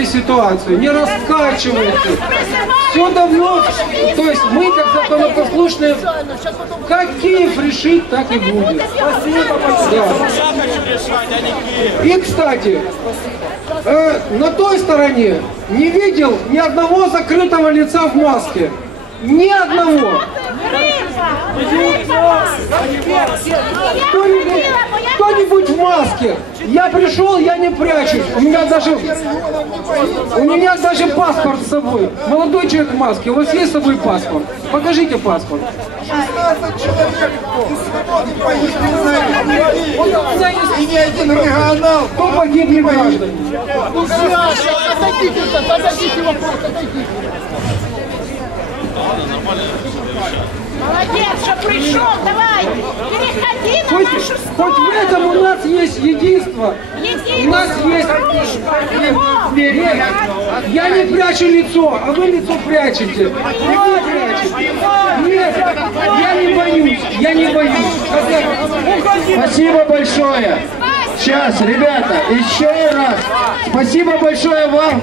раскачивайте ситуацию, не раскачивайте. Все давно, то есть мы как законопослушные, как Киев решит, так и будет. Да. И, кстати, э, на той стороне не видел ни одного закрытого лица в маске. Ни одного. Кто-нибудь, в маске. Я пришел, я не прячусь. У меня даже, у меня даже паспорт с собой. Молодой человек в маске. У вас есть с собой паспорт? Покажите паспорт. 16 человек из свободы погибли за это. Вот у меня есть И ни один регионал. кто погибли граждане. Молодец, что пришел, давай, переходи на Хоть, нашу хоть в этом у нас есть единство. У нас есть... Нет, я не прячу лицо, а вы лицо прячете. Вы прячете. Нет, я не боюсь, я не боюсь. Спасибо большое. Сейчас, ребята, еще раз. Спасибо большое вам.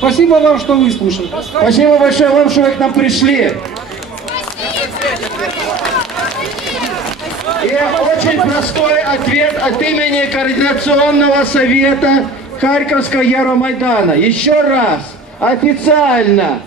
Спасибо вам, что выслушали. Спасибо большое вам, что вы к нам пришли. И очень простой ответ от имени Координационного совета Харьковского Евромайдана. Еще раз, официально,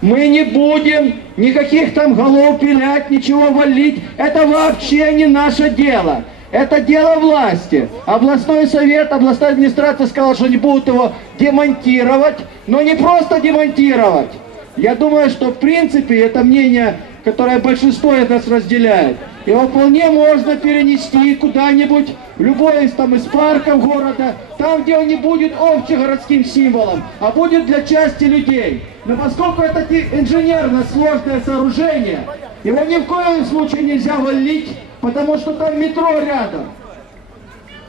мы не будем никаких там голов пилять, ничего валить. Это вообще не наше дело. Это дело власти. Областной совет, областная администрация сказала, что не будут его демонтировать. Но не просто демонтировать. Я думаю, что в принципе это мнение, которое большинство из нас разделяет. Его вполне можно перенести куда-нибудь, в любой из, там, из парков города, там, где он не будет общегородским символом, а будет для части людей. Но поскольку это инженерно сложное сооружение, его ни в коем случае нельзя валить, потому что там метро рядом.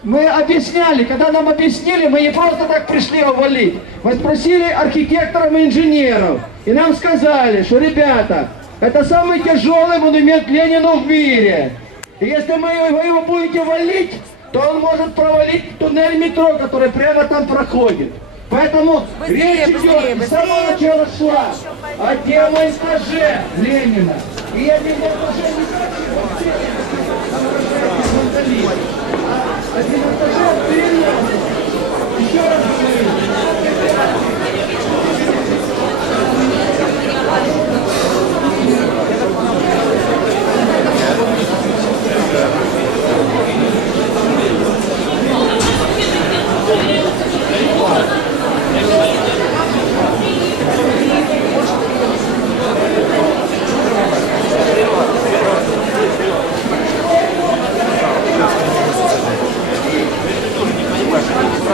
Мы объясняли, когда нам объяснили, мы не просто так пришли его валить. Мы спросили архитекторов и инженеров. И нам сказали, что, ребята, это самый тяжелый монумент Ленину в мире. И если мы его, его будете валить, то он может провалить туннель метро, который прямо там проходит. Поэтому речь идет с самого начала шла о демонтаже Ленина. И я демонтаже не хочу, а демонтаже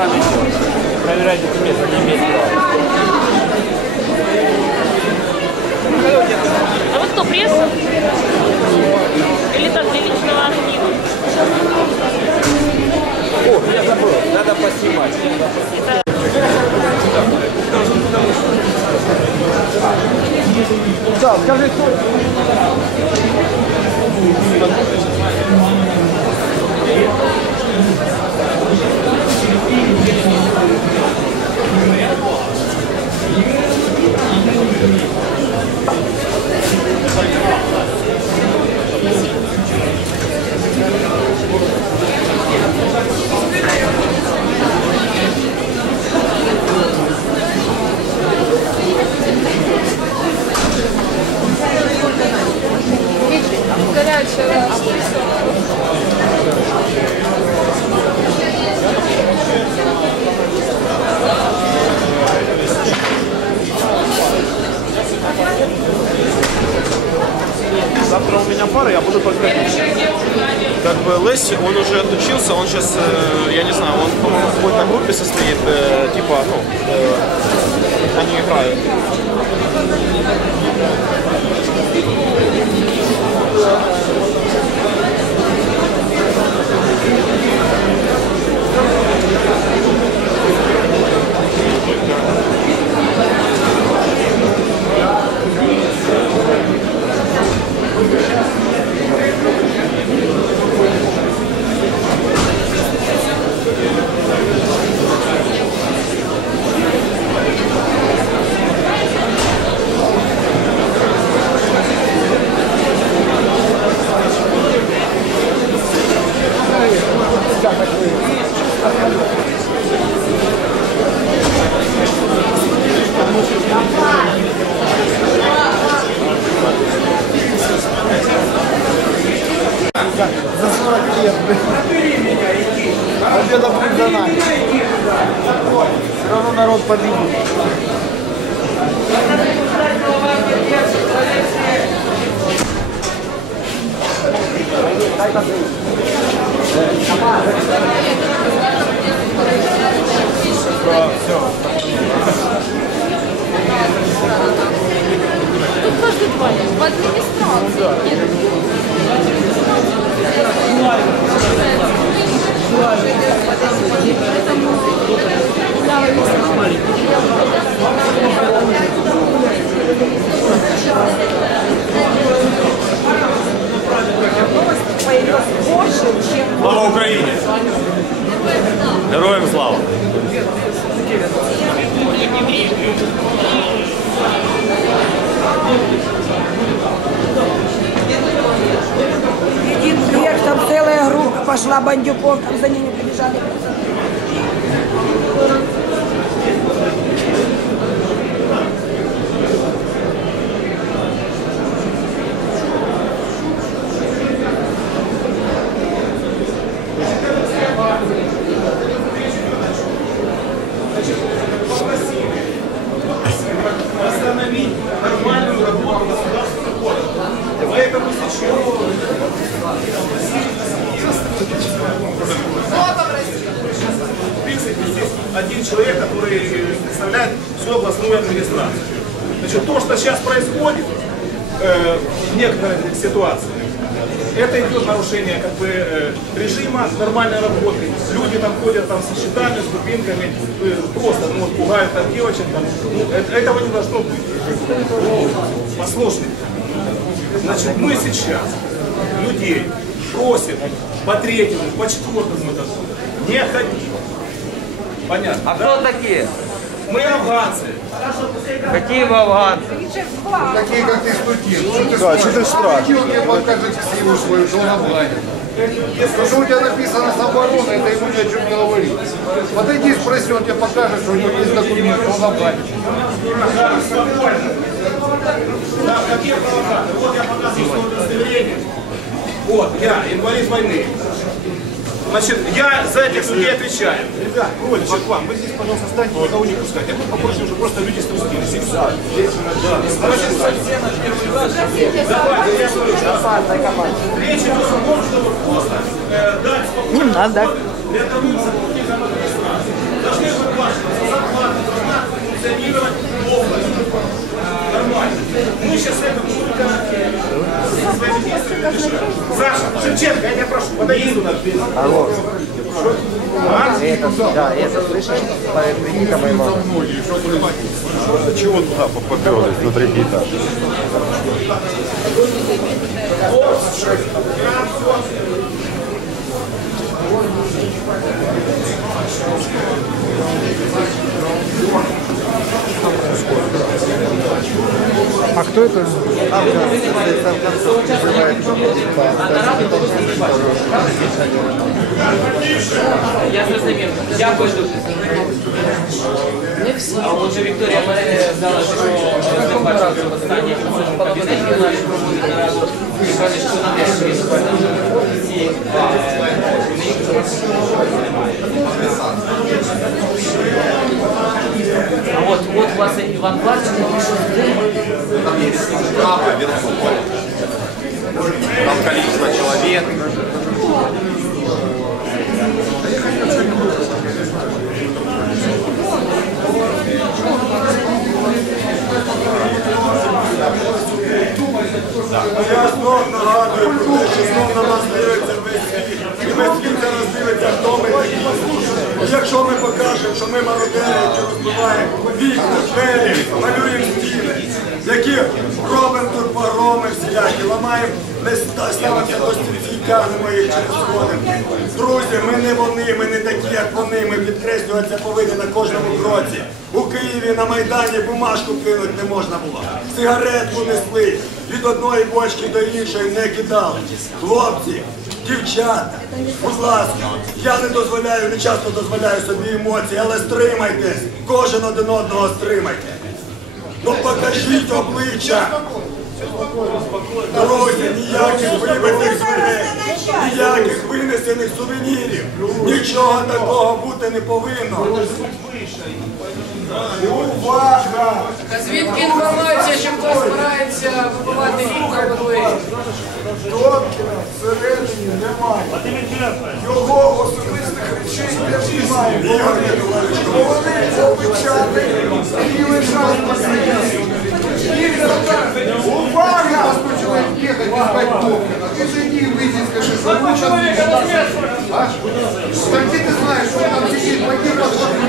переноса. Еще проверять документы, не имеет права. А вы кто, пресса? Или там для личного архива? О, я забыл, надо поснимать. Да, скажи, кто? Завтра уже только... Как бы Лесси, он уже отучился, он сейчас, э, я не знаю, он, по-моему, в какой-то группе состоит, э, типа, ну, э, они играют. Yeah. Слава Україні! Героям слава! Едим вверх, там целая группа пошла бандюков, там за ними побежали. Остановить нормальную работу государственных органов. Поэтому сейчас... В принципе, здесь человек, который представляет всю областную администрацию. Значит, то, что сейчас происходит э, в некоторых ситуациях, это идет нарушение как бы э, режима нормальной работы. Люди там ходят там со щитами, с дубинками, э, просто ну, вот, пугают там девочек. Там. Ну, это- этого не должно быть. Послушайте, значит, мы сейчас людей просим по третьему, по четвертому этажу не ходить. Понятно? А кто такие? Мы афганцы. Какие вы афганцы? Такие, как ты, студент. Да, что ты страшно? Мне покажите силу свою, что он обладает. То, что у тебя написано с обороны, это ему ни о чем не говорит. Подойди и спроси, он тебе покажет, что у него есть документ, что он обладает. Да, какие провокаторы? Вот я показываю свое удостоверение. Вот, я, инвалид войны. Значит, я за этих людей отвечаю. Ребят, кроличек к вам. Вы здесь, пожалуйста, встаньте, никого не пускать. Я тут попросил, уже просто люди спустились. И все. Говорю, Речь идет о том, чтобы просто э, дать спокойно. Не надо. Для того, чтобы должны выплачиваться зарплаты, должна функционировать область. Нормально. Мы сейчас это Саша, Шевченко, я тебя прошу, подойди туда. Алло. А? Это, да, это слышишь? Приди ко моему. Чего туда поперлись на третий этаж? А кто это? Я зрозумів. Дякую дуже. Не всі. А отже, Вікторія мене знала, що захвачується в останній кабінеті наші проводить нараду. І каже, що на те, що він і А от, от, власне, Іван Кларченко пішов Право вверху. Там количество человек. Вони, ми не такі, як вони, ми підкреслюватися повинні на кожному кроці. У Києві на Майдані бумажку кинути не можна було. Сигаретку несли, від одної бочки до іншої не кидали. Хлопці, Дівчата, будь ласка, я не дозволяю, не часто дозволяю собі емоції, але стримайтесь, кожен один одного стримайте. Ну покажіть обличчя. Друзі, ніяких вибитих дверей, ніяких винесених сувенірів. Нічого такого бути не повинно. Увага! Звідки інформація, що хтось збирається вибивати двері? Добкіна всередині немає. Його особистих речей теж немає. Вони обичали і лежали на землі. Увага! Ты зайди и выйди, скажи, что вы А? Так где ты знаешь, что там сидит? Пойди посмотри.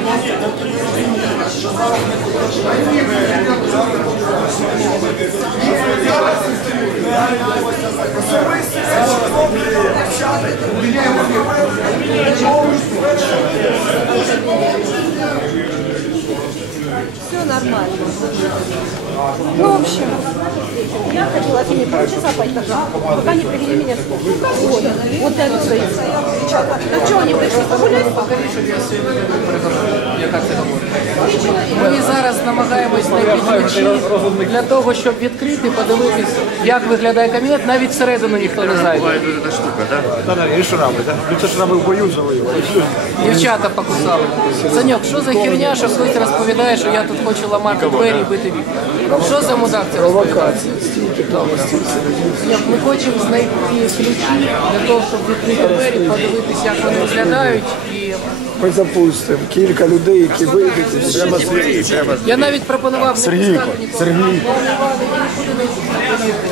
Особисті я хотела с ними полчаса пойти, пока не привели меня в кухню. Вот, вот это стоит. Ну что, они пришли погулять? Яка це говорить? Ми зараз намагаємось знайти ключі для того, щоб відкрити, подивитись, як виглядає кабінет. Навіть всередину ніхто не зайде. Да, да, и шрамы, да? Ну, это шрамы в бою завоевали. Дівчата покусали. Саньок, що за херня, що хтось розповідає, що я тут хочу ламати двері і бити вікна? Що за мудак це розповідає? Саньок, Ми хочемо знайти ключі для того, щоб відкрити двері, подивитись, як вони виглядають. І Ми запустимо кілька людей, які вийдуть. Треба я навіть пропонував Сергійко, Сергій.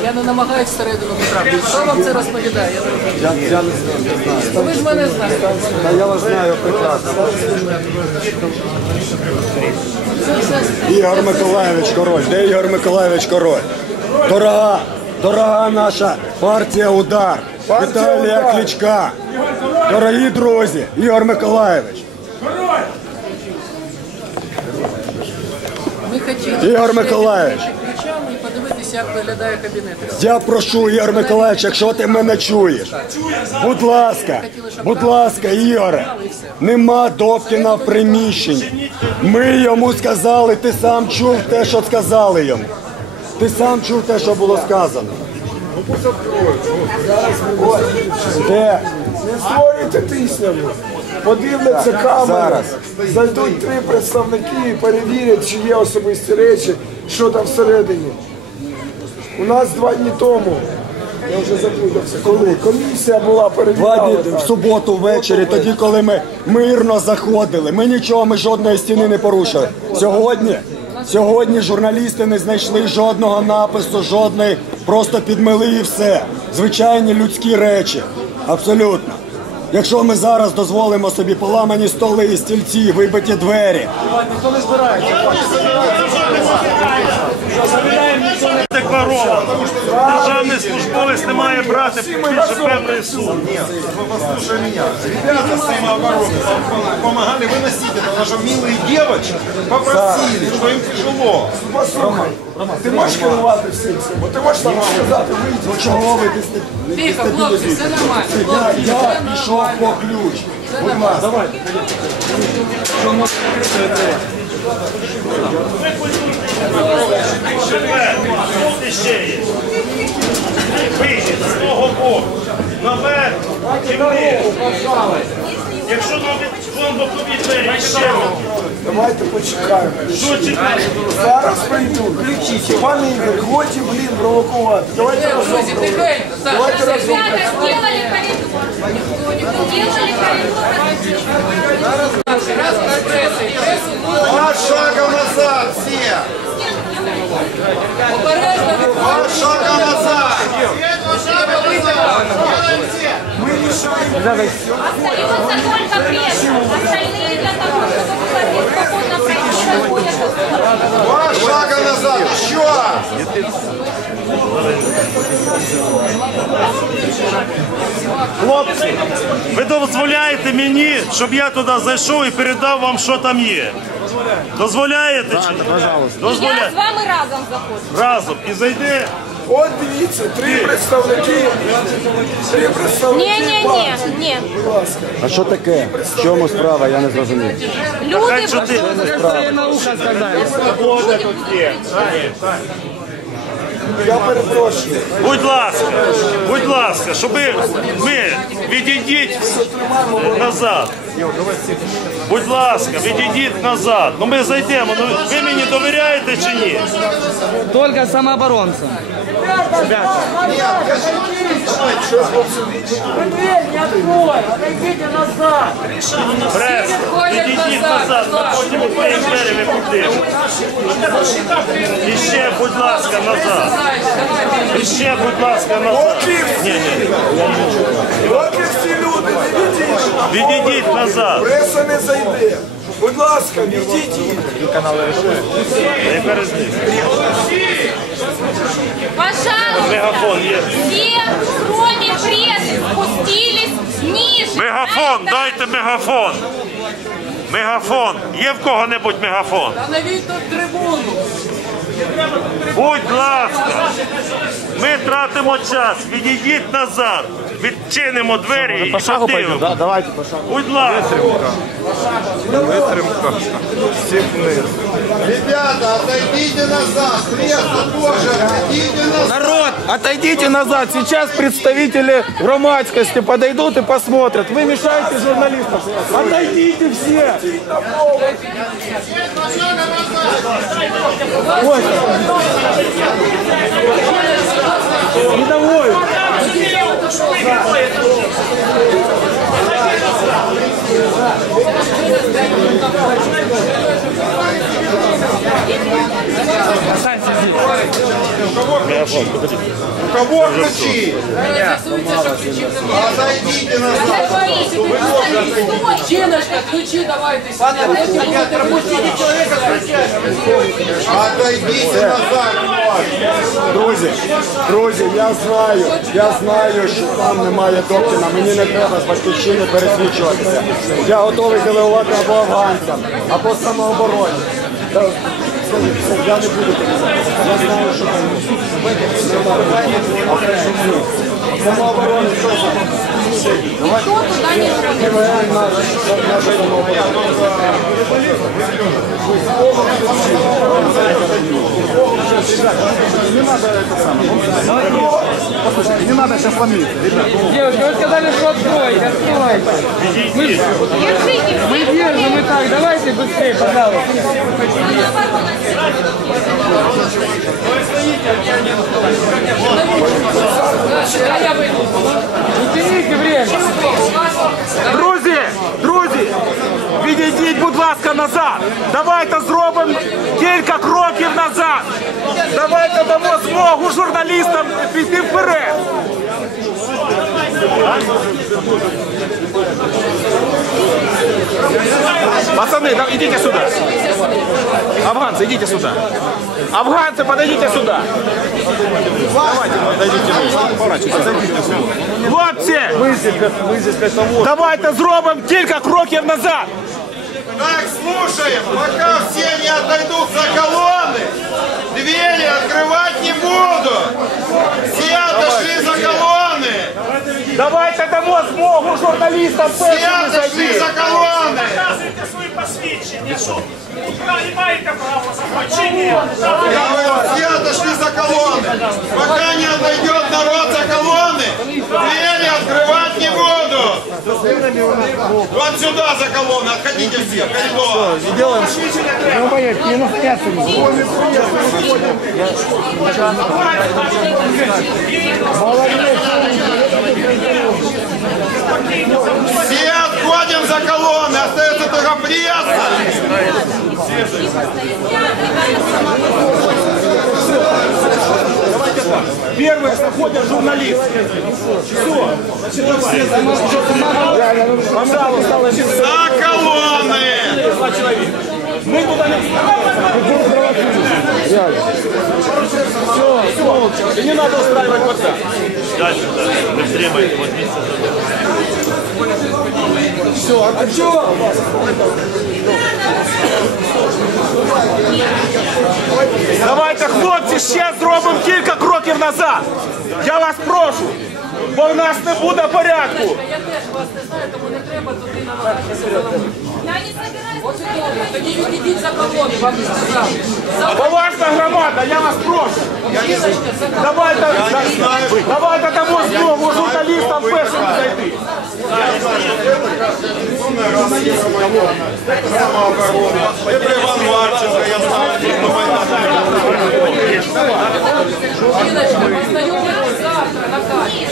Я не намагаюся всередину потрапити. Хто вам це розповідає? Я не Я, я не знаю, не знаю. Ви ж мене знаєте. Та я вас знаю прекрасно. Ігор Миколаєвич Король. Де Ігор Миколаєвич Король? Дорога, дорога наша партія Удар. Віталія «Удар». Кличка. Дорогі друзі, Ігор Миколаєвич. Ми хотіли Ігор ключами і подивитися, як виглядає кабінет. Я прошу, Ігор Миколаївич, якщо ти мене чуєш, будь ласка, будь ласка, Ігоре, нема Добкіна в приміщенні. Ми йому сказали, ти сам чув те, що сказали йому. Ти сам чув те, що було сказано. Де? Не створюйте тисняву. Подивляться камери, Зараз. зайдуть три представники і перевірять, чи є особисті речі, що там всередині. У нас два дні тому, я вже запутався, коли комісія була Два перевіряла. дні в суботу ввечері, тоді, коли ми мирно заходили. Ми нічого, ми жодної стіни не порушили. Сьогодні, сьогодні журналісти не знайшли жодного напису, жодної, просто підмили і все. Звичайні людські речі. Абсолютно. Якщо ми зараз дозволимо собі поламані столи, стільці, вибиті двері, декларовано. Державний службовець не має брати більше певної суми. Послушай меня. Ребята с самообороны помогали выносить это. Даже милые девочки попросили, что им тяжело. Послухай, ти можеш керувати всім цим? Бо ти можеш сам сказати, вийди. ну чого ви дестабілізуєте? Тихо, хлопці, все нормально. Я, Хлопці, я все пішов нормально. по ключ. Все нормально. Давай. Живе, тут ще є. Вийдіть з того боку. Наверх, і вниз. Якщо вам бокові двері ще Давайте почекаємо. що чекати? Зараз прийдуть. Пане Ігор, годі, блін, провокувати. Давайте разом. Давайте разом. Сделали. Сделали коридор. Два назад все. Два назад. Остается только пресс. Остальные для того, чтобы было спокойно пройти. Два шага назад. Еще. Хлопці, ви дозволяєте мені, щоб я туди зайшов і передав вам, що там є? Дозволяєте чи? ні? Я Дозволяєте. вами разом заходжу. Разом. І зайде От дивіться, три представники, три представники Ні-ні-ні, партії. ні. Будь ласка. А що таке? В чому справа? Я не зрозумів. Люди Свобода тут є. Я перепрошую. Будь ласка, будь ласка, щоб ми відійдіть назад. Будь ласка, відійдіть назад. Ну ми зайдемо. Ну ви мені довіряєте чи ні? Только самооборонцам. Прес, відійдіть назад, а потім у твоїм двері ви підемо. І ще, будь ласка, назад. І ще, будь ласка, назад. Ні, ні. От і всі люди, не відійдіть. Відійдіть назад. Преса не зайде. Будь ласка, відійдіть. Яка різниця? Пожалуйста, Мегафон є. все, кроме прессы, спустились ниже. Мегафон, дайте мегафон. Мегафон. Є в кого-небудь мегафон? Навіть тут трибуну. Будь ласка, ми тратимо час. Відійдіть назад. Відчинимо двері і подивимося. Давайте по шагу. Будь ласка. Витримка. Всіх вниз. Ребята, отойдите назад. Пресса тоже, отойдите назад. Народ, отойдите назад. Сейчас представители громадскости подойдут и посмотрят. Вы мешаете журналистам. Отойдите все. Ой. Недовольны. У кого ключи? Отойдите назад. Чиночка, ключи давайте сюда. Отойдите назад. Друзі, друзі, я знаю, я знаю, що там немає Добкіна. Мені не треба з батьківщини пересвідчуватися. Я готовий делегувати або афганцям, або самообороні. Я не буду. Я знаю, що там самооборони. КВН наш, наша самооборона. Послушайте, не надо сейчас фамилию, ребят. Девушка, вы сказали, что откройте, откройте. Мы, держим и так, давайте быстрее, пожалуйста. Да, я время. Друзі, друзі, відійдіть, будь ласка, назад. Давайте зробимо кілька кроків назад. Давайте дамо змогу журналістам піти вперед. Пацаны, да, идите сюда. Афганцы, идите сюда. Афганцы, подойдите сюда. Давайте, подойдите. Поворачивайтесь. Хлопці! Давайте зробимо кілька кроків назад. Так, слушаем. Пока все не отойдут за колонны, двери открывать не буду. Все отошли за колонны. Давайте дамо змогу журналістам Все першими отошли зайти. за колонны. Показуйте свої посвідчення, що ви маєте право за чи ні? Я говорю, все отошли за колонны. Пока не отойдет народ за колонны, двери открывать не буду. Вот сюда за колонны, отходите все, в коридор. Все отходим за колонны, остается только пресса. Первые заходят журналисты. Все. Пожалуйста, За колонны. мы туда не... Все, все, и не надо устраивать пока. Дальше, дальше. Ви стримайте, от місце. Все, а що? Давайте, хлопці, ще зробимо кілька кроків назад. Я вас прошу, бо в нас не буде порядку. Я теж вас не знаю, тому не треба туди намагатися заламути. Я не собираюсь. І добре, тоді відійдіть за колони, вам не сказав. Поважна громада, я вас прошу. за колони. Давайте, давайте тому знову журналістам першим зайти. Это Иван Марченко, я знаю, тут на Майдане. Жіночка, познайомитесь завтра на кафі.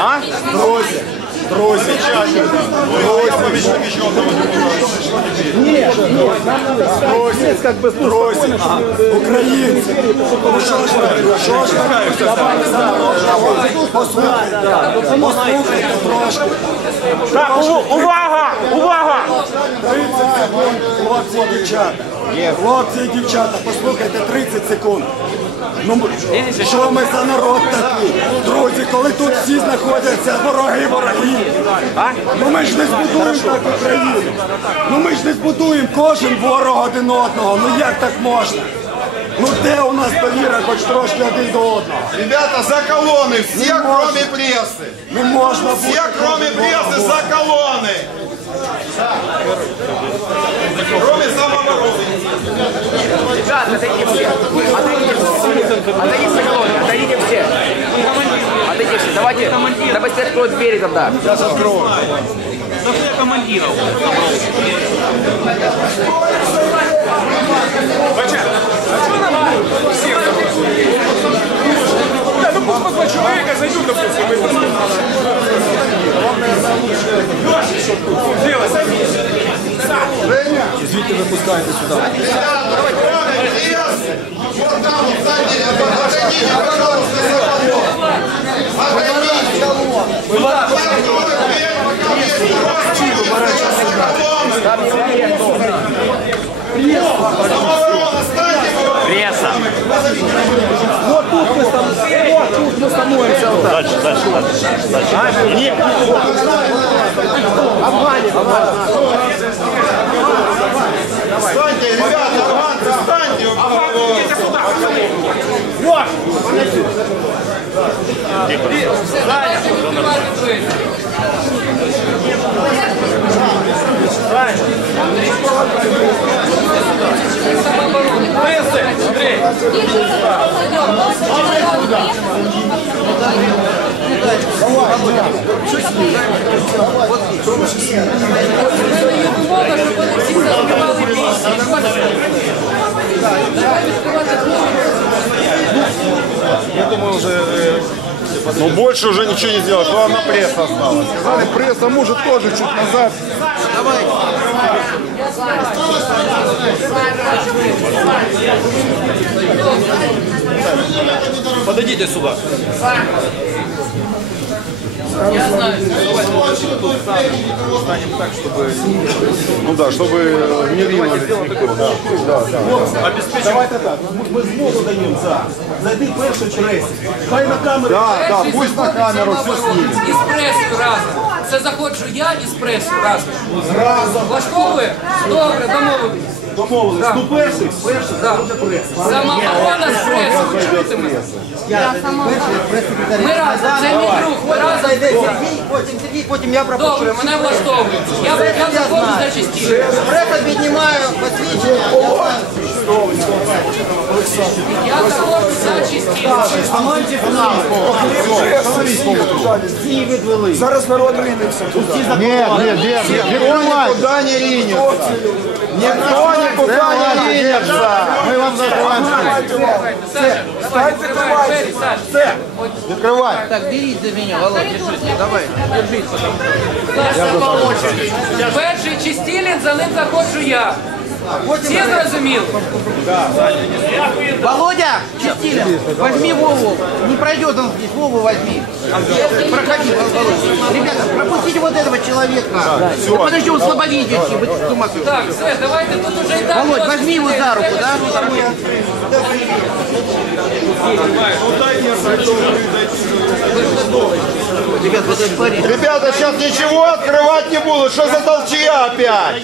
А? Друзі, друзі, друзі, помічник ще одного депутата. Друзі, как бы, українці, ну що ж ви, що ж ви, послухайте, послухайте трошки. Так, у- увага, увага! 30 секунд, хлопці і дівчата. Хлопці і дівчата, послухайте 30 секунд. Ну, що ми за народ такий? Друзі, коли тут всі знаходяться вороги ворогів. Ну ми ж не збудуємо так Україну. Ну ми ж не збудуємо кожен ворог один одного. Ну як так можна? Ну де у нас довіра хоч трошки один до одного? Ребята, за колонны, все Не кроме можно. прессы. Не можна бути. Все кроме прессы за колонны. Кроме самообороны. Ребята, отойдите все. Отойдите все. Отойдите за колонны, отойдите все. Отойдите все. Давайте, да быстрее откроют двери тогда. Сейчас открою. Да, ну пусть по два человека зайдут, допустим, и Звідти випускаєте сюди. Кроме прессы. Вот там, сзади, отойдите, пожалуйста, за. Отойдите. Есть народ, за колонны. Самооборона, станьте вы. Пресса. Вот тут мы, сам- вот тут мы становимся. вот так. Дальше, дальше, дальше. дальше. Ні. Встаньте, ребята, авансы, встаньте. Давайте відкривати двері. Умова, щоб вони всі заспівали пісні. Давай відкривати двері. Я думаю, уже... Ну, больше уже ничего не сделать. Главное, пресса осталась. Сказали, пресса может тоже чуть назад. Подойдите сюда. Я знаю. Ну да, чтобы не ринулись никто. Да, да, да. Давайте так, ми- ми змогу даємо за. Зайди перший пресі. Хай на камеру. Да, да, пусть на камеру все снимет. І з пресою разом. Це заходжу я і з пресою разом. Разом. Влаштовує? Добре, домовились. домовились. Ну перший, перший, це вже преси. Самоохорона з пресою, чуєте мене? Я сама. Ми разом, це мій друг, ми разом. Зайде Сергій, потім Сергій, потім я пропущу. Добре, мене влаштовують. Я заходжу за частіше. Преса піднімаю, посвідчення. Я заходжу за частіше. А мальчик Всі відвели. Зараз народ ринився. Ні, ні, ні, відкривай. Куда не ринився? Ніхто нікуди не їдеться. Ми вам закриваємо. Все, встань, закривайте. Все, відкривай. Так, беріть за мене, Володь, держись. Давай, держіться. Перший Чистілін, за ним заходжу я. Всі зрозуміли? Володя, Чистилин, возьми Вову. Не пройдет он здесь, Вову возьми. Проходи, Володя. Ребята, пропустите вот этого человека. Да, подожди, он слабовидящий, вы с ума сошли. Так, все, давайте тут уже і так. Володь, возьми его за руку, да? Ребят, вот это парень. Ребята, сейчас ничего открывать не буду. Что за толчья опять?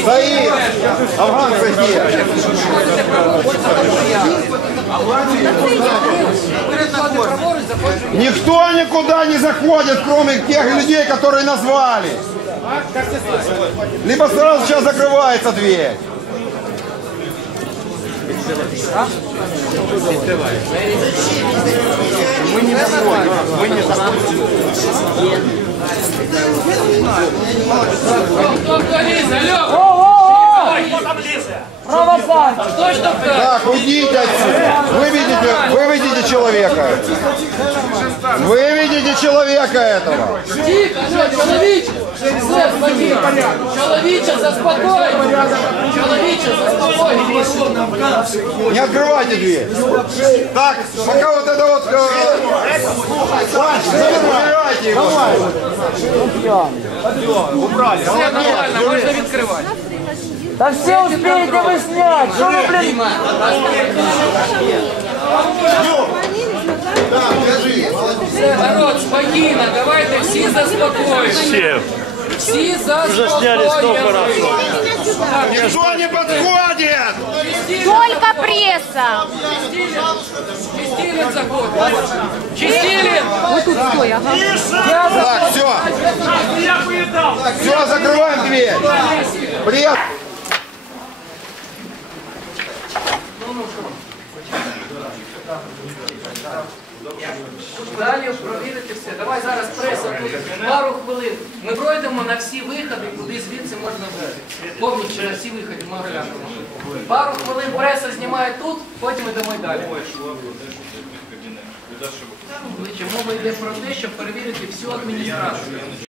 Стоит. Афганцы где? Никто никуда не заходит, кроме тех людей, которые назвали. Либо сразу сейчас закрывается дверь. Мы не заходим. Мы не что Так, уйдите отсюда. Выведите, выведите человека. Выведите человека этого. Тихо, все, чоловіче! Все, спокійно. Чоловіче, заспокойся. Чоловіче, заспокойся. Не открывайте дверь. Так, пока вот это вот... э, Вань, забирайте его. Все нормально, можна відкривати. Да все успеете вы снять, что вы, блин? Все, народ, спокійно, давайте всі заспокоїмося. Все. Всі Уже сняли столько раз. заспокоїмося. Никто не подходит. Только пресса. Чистилин заходить. Чистилин! Вот тут стой, ага. Так, все. Все, закрываем дверь. Привет. Далі провірити все. Давай зараз преса тут пару хвилин. Ми пройдемо на всі виходи, куди звідси можна вийти. Повністю на всі виходи ми оглянемо. Пару хвилин преса знімає тут, потім йдемо й далі. Чому ми йде про те, щоб перевірити всю адміністрацію.